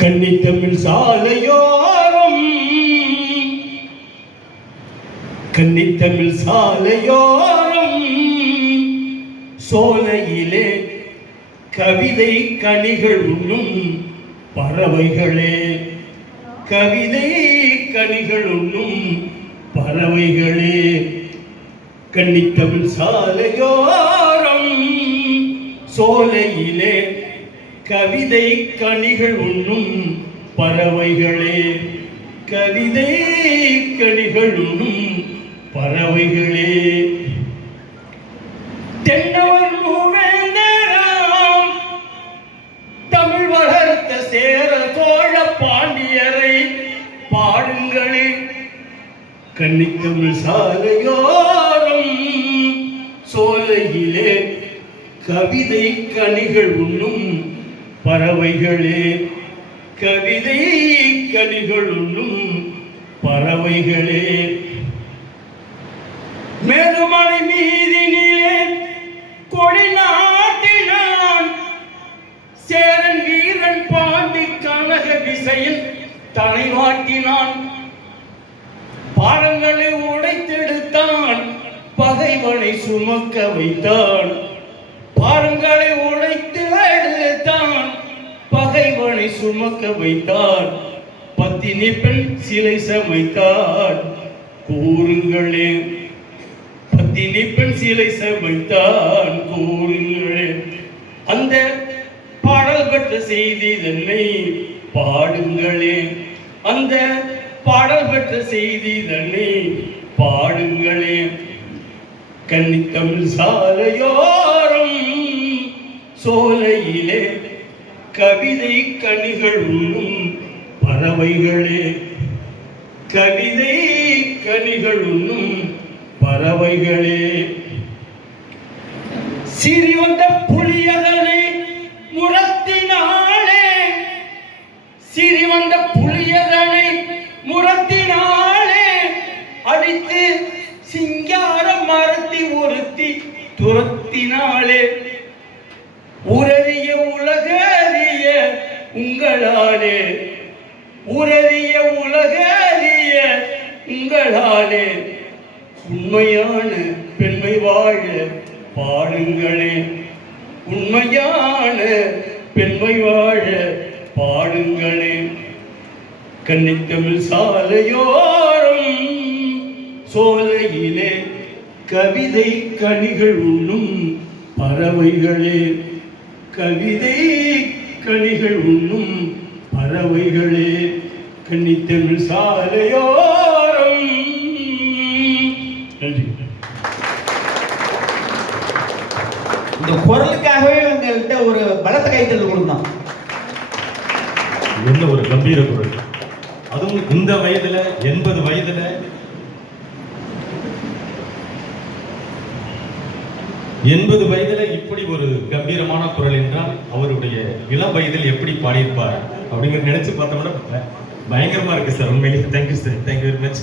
கன்னித்தமிழ் சாலையோரம் கன்னித்தமிழ் சாலையோரம் சோலையிலே கவிதை கனிகள் உண்ணும் பறவைகளே, கவிதை கனிகள் உண்ணும் பறவைகளே. கன்னித்தமிழ் சாலையோரம் சோலையிலே கவிதை கனிகள் உண்ணும் பறவைகளே, கவிதை கனிகள் உண்ணும் பறவைகளே. தென்னவர் மூவேந்தராம் தமிழ் வளர்த்த சேர சோழ பாண்டியரை பாடுங்களே. கன்னித்தமிழ் சாலையோரம் சோலையிலே கவிதை கனிகள் உண்ணும் பறவைகளே, கவிதை கனிகள் உண்ணும் பறவைகளே. மேலுமலை மீதினிலே கொடி நாட்டினான் சேரன் வீரன் பாண்டி கனக விசையில் தலை நாட்டினான். பாரங்களை உடைத்தெடுத்தான், பகைவனை சுமக்க வைத்தான். பாரங்களை உடைத்து எடுத்தான், பகைவனை சுமக்க வைத்தான். பத்தினி பெண் சிலை சமைத்தான், கூறுங்களே. பத்தினி பெண் சிலை சமைத்தான், கூறுங்களே. அந்த பாடல் பெற்ற செய்தி தன்னை பாடுங்களே. அந்த பாடல் பெற்ற செய்தி தன்னை பாடுங்களே. கன்னித்தமிழ் சாலையோரம் சோலையிலே கவிதை கனிகள் உண்ணும் பறவைகளே, கவிதை கனிகள் உண்ணும் பறவைகளே. சிறிவந்த புலியதனை முரத்தினாலே, சிறிவந்த புலியதனை முரத்தினாலே அடித்து சிங்கார மரத்தி ஒருத்தி துரத்தினாலே. உரறிய உலகறிய உங்களாலே, உரறிய உலகறிய உங்களாலே உண்மையான பெண்மை வாழ பாடுங்களே. உண்மையான பெண்மை வாழ பாடுங்களே. கன்னித்தமிழ் சாலையோரம் சோலையிலே கவிதை கனிகள் உண்ணும் பறவைகளே, கவிதை கனிகள் உண்ணும் பறவைகளே. கன்னித்தமிழ் சாலையோரம். நன்றி. இந்த குரலுக்காகவே உங்கள்கிட்ட ஒரு பலத்த கைத்தல் கொடுத்தோம். என்ன ஒரு கம்பீர குரல், அதுவும் இந்த வயதுல 80 வயதுல 80 வயதுல இப்படி ஒரு கம்பீரமான குரல் என்றால் அவருடைய இளம் வயதில் எப்படி பாடியிருப்பார் அப்படிங்கிற நினைச்சு பார்த்தோம்னா பயங்கரமா இருக்கு சார். உண்மையிலேயே thank you sir, thank you very much.